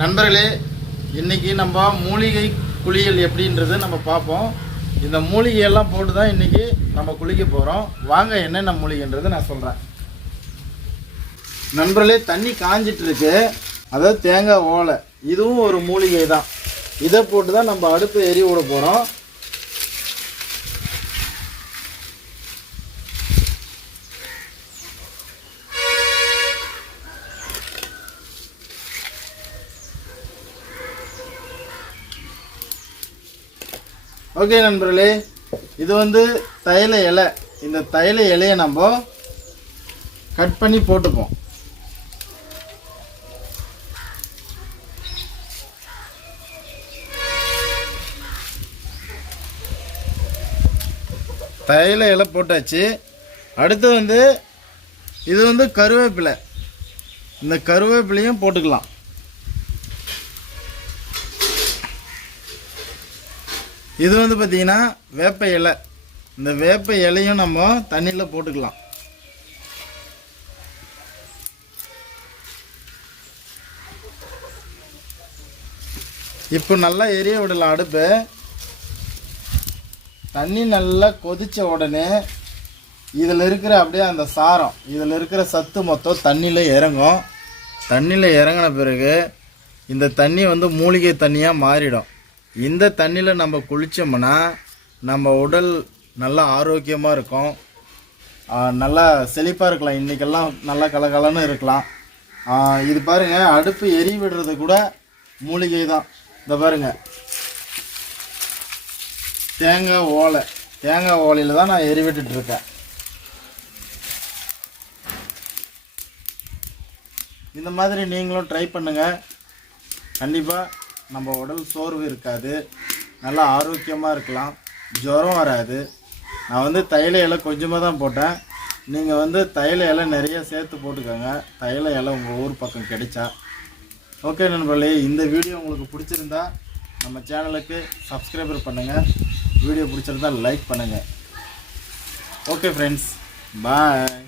நண்பர்களே, இன்றைக்கி நம்ம மூலிகை குளியல் எப்படின்றது நம்ம பார்ப்போம். இந்த மூலிகையெல்லாம் போட்டு தான் இன்றைக்கி நம்ம குளிக்க போகிறோம். வாங்க என்னென்ன மூலிகைன்றது நான் சொல்கிறேன். நண்பர்களே, தண்ணி காஞ்சிட்ருக்கு. அதாவது தேங்காய் ஓலை, இதுவும் ஒரு மூலிகை தான். இதை போட்டு தான் நம்ம அடுப்பு எரி விட போகிறோம். ஓகே நண்பர்களே, இது வந்து தைல இலை. இந்த தைல இலையை நம்ம கட் பண்ணி போட்டுப்போம். தைல இலை போட்டாச்சு. அடுத்து வந்து இது வந்து கருவேப்பிலை. இந்த கருவேப்பிலையும் போட்டுக்கலாம். இது வந்து பார்த்திங்கன்னா வேப்ப இலை. இந்த வேப்ப இலையும் நம்ம தண்ணியில் போட்டுக்கலாம். இப்போ நல்லா எரிய விடலாம் அடுப்பு. தண்ணி நல்லா கொதித்த உடனே இதில் இருக்கிற அப்படியே அந்த சாரம், இதில் இருக்கிற சத்து மொத்தம் தண்ணியில் இறங்கும். தண்ணியில் இறங்கின பிறகு இந்த தண்ணி வந்து மூலிகை தண்ணியாக மாறிடும். இந்த தண்ணியில் நம்ம குளித்தோம்னா நம்ம உடல் நல்லா ஆரோக்கியமாக இருக்கும், நல்லா செழிப்பாக இருக்கலாம். இன்றைக்கெல்லாம் நல்லா கலகலன்னு இருக்கலாம். இது பாருங்கள், அடுப்பு எரி விடுறது கூட மூலிகை தான். இந்த பாருங்கள், தேங்காய் ஓலை. தேங்காய் ஓலையில் தான் நான் எரி விட்டுட்ருக்கேன். இந்த மாதிரி நீங்களும் ட்ரை பண்ணுங்கள். கண்டிப்பாக நம்ம உடல் சோர்வு இருக்காது, நல்லா ஆரோக்கியமாக இருக்கலாம், ஜுரம் வராது. நான் வந்து தைல இலை கொஞ்சமாக தான் போட்டேன். நீங்கள் வந்து தைல இலை நிறைய சேர்த்து போட்டுக்கோங்க, தைல இலை உங்கள் ஊர் பக்கம் கிடைச்சா. ஓகே நண்பர்களே, இந்த வீடியோ உங்களுக்கு பிடிச்சிருந்தா நம்ம சேனலுக்கு சப்ஸ்கிரைபர் பண்ணுங்கள், வீடியோ பிடிச்சிருந்தா லைக் பண்ணுங்கள். ஓகே ஃப்ரெண்ட்ஸ், பாய்.